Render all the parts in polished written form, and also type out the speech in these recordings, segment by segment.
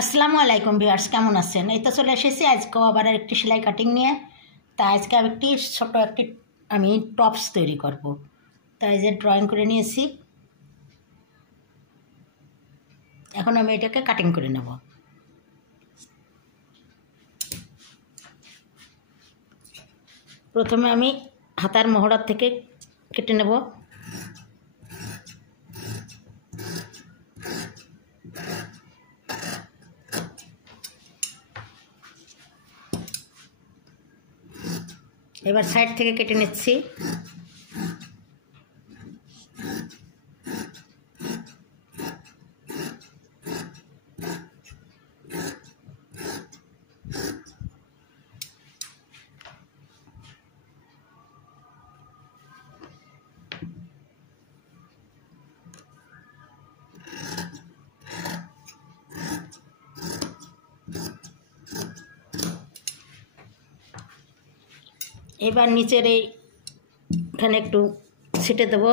আসসালামু আলাইকুম ভিউয়ার্স, কেমন আছেন? এই তো চলে এসেছি আজকেও আবার একটি সেলাই কাটিং নিয়ে। তা আজকে একটি ছোট একটি আমি টপস তৈরি করব। তাই যে ড্রয়িং করে নিয়েছি, এখন আমি এটাকে কাটিং করে নেব। প্রথমে আমি হাতার মহড়ার থেকে কেটে নেব। এবার সাইড থেকে কেটে নিচ্ছি। এবার নিচের এইখানে একটু ছিটে দেব।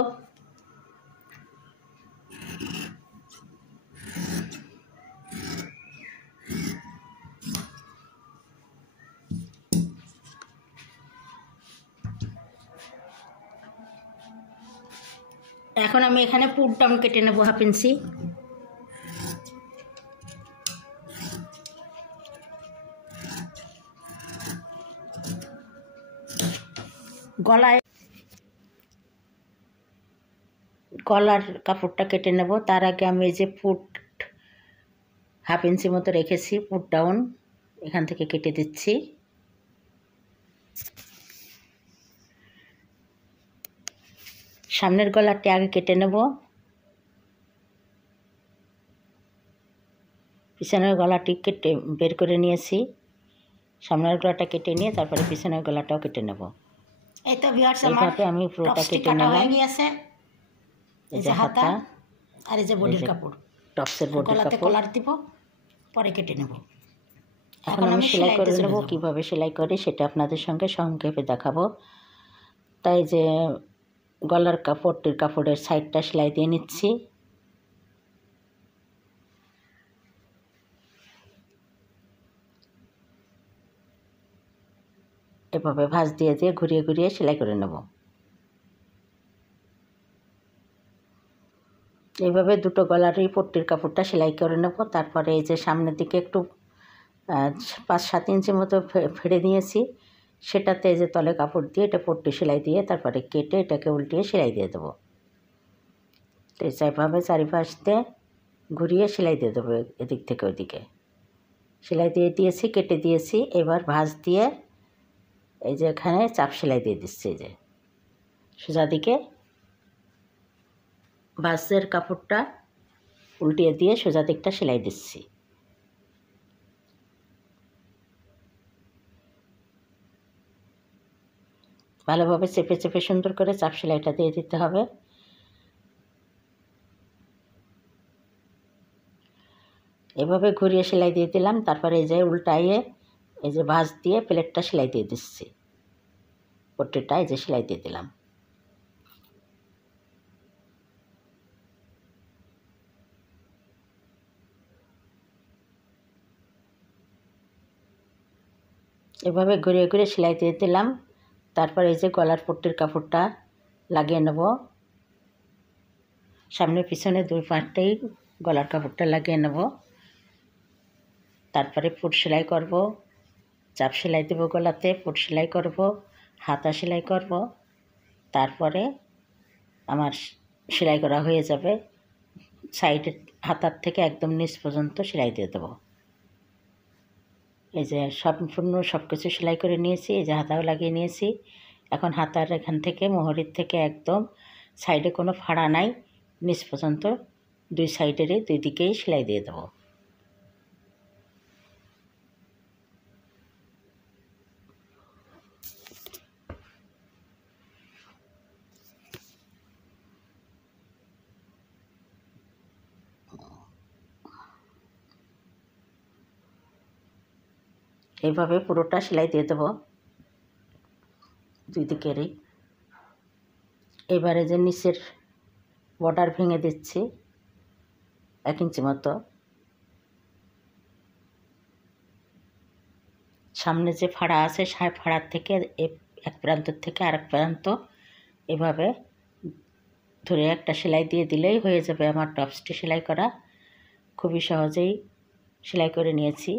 এখন আমি এখানে পুট ডাউন কেটে নেব হাফ ইঞ্চি। গলার কাপড়টা কেটে নেব। তার আগে আমি এই যে পুট হাফ ইঞ্চি মতো রেখেছি, পুট ডাউন এখান থেকে কেটে দিচ্ছি। সামনের গলাটি আগে কেটে নেব, পিছনের গলাটি কেটে বের করে নিয়েছি। সামনের গলাটা কেটে নিয়ে তারপরে পিছনের গলাটাও কেটে নেব। এই তো ভিউয়ার্স, এইভাবে আমি পুরোটা কেটে নেব। হয়ে গিয়েছে। এই যে হাতা আর এই যে বডির কাপড়, টপসের বডির কাপড় কলার দিব, পরে কেটে নেব। এখন আমি সেলাই করে নেব। কিভাবে সেলাই করি সেটা আপনাদের সঙ্গে সংক্ষেপে দেখাবো। তাই যে গলার কাপড়টির কাপড়ের সাইডটা সেলাই দিয়ে নিচ্ছি। এভাবে ভাঁজ দিয়ে দিয়ে ঘুরিয়ে ঘুরিয়ে সেলাই করে নেব। এইভাবে দুটো গলারই পট্টির কাপড়টা সেলাই করে নেব। তারপরে এই যে সামনের দিকে একটু 5-7 ইঞ্চি মতো ফেড়ে নিয়েছি, সেটাতে এই যে তলে কাপড় দিয়ে এটা পট্টি সেলাই দিয়ে তারপরে কেটে এটাকে উল্টিয়ে সেলাই দিয়ে দেবো। তো এইভাবে চারিপাশ দিয়ে ঘুরিয়ে সেলাই দিয়ে দেবো, এদিক থেকে ওইদিকে সেলাই দিয়ে দিয়েছি, কেটে দিয়েছি। এবার ভাঁজ দিয়ে এই যে এখানে চাপ সেলাই দিয়ে দিচ্ছি। এই যে সোজা দিকে ভাঁজের কাপড়টা উল্টিয়ে দিয়ে সোজা দিকটা সেলাই দিচ্ছি। ভালোভাবে চেপে চেপে সুন্দর করে চাপ সেলাইটা দিয়ে দিতে হবে। এভাবে ঘুরিয়ে সেলাই দিয়ে দিলাম। তারপরে এই যে উল্টাইয়ে এই যে ভাঁজ দিয়ে প্লেটটা সেলাই দিয়ে দিচ্ছি। পট্টিটা এই যে সেলাই দিয়ে দিলাম। এভাবে ঘুরিয়ে ঘুরিয়ে সেলাই দিয়ে দিলাম। তারপর এই যে গলার পট্টির কাপড়টা লাগিয়ে নেব। সামনে পিছনে দুই পাশটাই গলার কাপড়টা লাগিয়ে নেব। তারপরে ফুট সেলাই করব, চাপ সেলাই দেবো গলাতে, ফুট সেলাই করব, হাতা সেলাই করব। তারপরে আমার সেলাই করা হয়ে যাবে। সাইডের হাতার থেকে একদম নিচ পর্যন্ত সেলাই দিয়ে দেবো। এই যে সম্পূর্ণ সব কিছু সেলাই করে নিয়েছি। এই যে হাতাও লাগিয়ে নিয়েছি। এখন হাতার এখান থেকে মোহরির থেকে একদম সাইডে কোনো ফাড়া নাই, নিচ পর্যন্ত দুই সাইডেরই দুই দিকেই সেলাই দিয়ে দেবো। এইভাবে পুরোটা সেলাই দিয়ে দেবো দুই দিকেরই। এবারে যে নিচের বর্ডার ভেঙে দিচ্ছি 1 ইঞ্চি মতো। সামনে যে ফাড়া আছে ফাড়ার থেকে এক প্রান্ত থেকে আরেক প্রান্ত এভাবে ধরে একটা সেলাই দিয়ে দিলেই হয়ে যাবে আমার টপসটি সেলাই করা। খুবই সহজেই সেলাই করে নিয়েছি,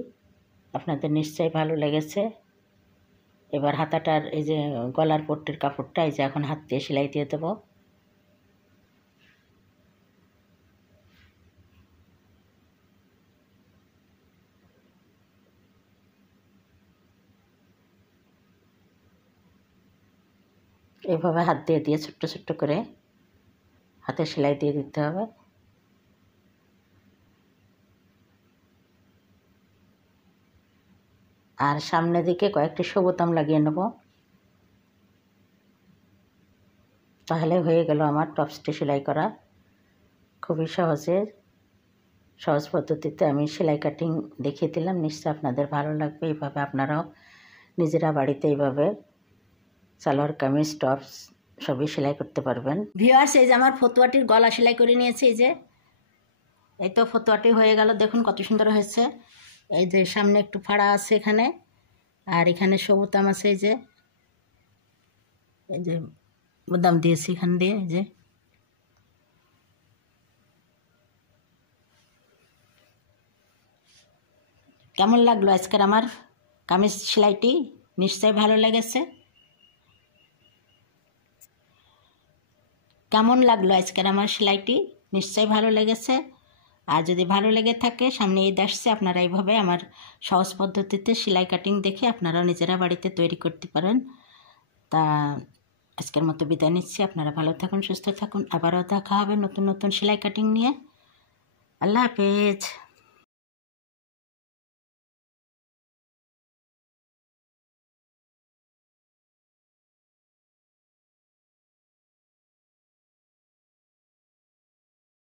আপনাদের নিশ্চয়ই ভালো লেগেছে। এবার হাতাটার এই যে গলার পট্টির কাপড়টা এই যে এখন হাত দিয়ে সেলাই দিয়ে দেবো। এভাবে হাত দিয়ে দিয়ে ছোট্ট ছোট্ট করে হাতে সেলাই দিয়ে দিতে হবে। আর সামনের দিকে কয়েকটি বোতাম লাগিয়ে নেব, তাহলে হয়ে গেল আমার টপসটি সেলাই করা। খুবই সহজ পদ্ধতিতে আমি সেলাই কাটিং দেখিয়ে দিলাম, নিশ্চয়ই আপনাদের ভালো লাগবে। এইভাবে আপনারাও নিজেরা বাড়িতে এইভাবে সালোয়ার কামিজ টপস সবই সেলাই করতে পারবেন। ভিউয়ার্স, এই যে আমার ফতুয়াটির গলা সেলাই করে নিয়েছি। এই তো ফতুয়াটি হয়ে গেল, দেখুন কত সুন্দর হয়েছে। এই যে সামনে একটু ফাড়া আছে এখানে, আর এখানে বোতাম আছে। এই যে বোতাম দিয়েছি এখান দিয়ে। এই যে কেমন লাগলো আজকের আমার কামিজ সেলাইটি? নিশ্চয়ই ভালো লেগেছে। কেমন লাগলো আজকের আমার সেলাইটি? নিশ্চয়ই ভালো লেগেছে। আর যদি ভালো লেগে থাকে, সামনে ঈদ আসছে, আপনারা এইভাবে আমার সহজ পদ্ধতিতে সেলাই কাটিং দেখে আপনারাও নিজেরা বাড়িতে তৈরি করতে পারেন। তা আজকের মতো বিদায় নিচ্ছি। আপনারা ভালো থাকুন, সুস্থ থাকুন। আবারও দেখা হবে নতুন নতুন সেলাই কাটিং নিয়ে। আল্লাহ হাফেজ।